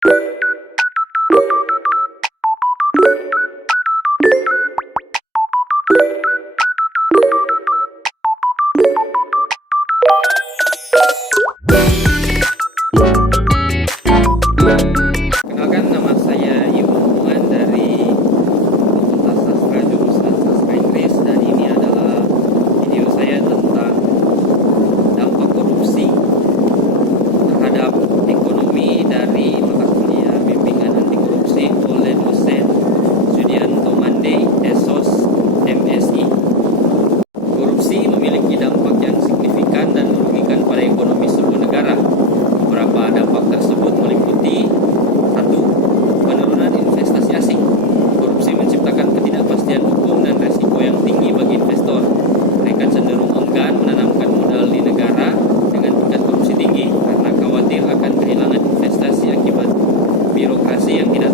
Kenalkan, nama saya Iwan dari Fakultas Sastra jurusan Sastra Inggris, dan ini adalah video saya tentang dampak korupsi terhadap ekonomi dari mata kuliah bimbingan anti korupsi oleh dosen Sudianto Mande, Esos, MSI. Korupsi memiliki dampak yang signifikan dan merugikan pada ekonomi sebuah negara. Beberapa dampak tersebut meliputi: 1. Penurunan investasi asing. Korupsi menciptakan ketidakpastian hukum dan resiko yang tinggi bagi investor. Mereka cenderung enggan menanamkan modal di negara dengan tingkat korupsi tinggi karena khawatir akan kehilangan investasi akibat birokrasi yang tidak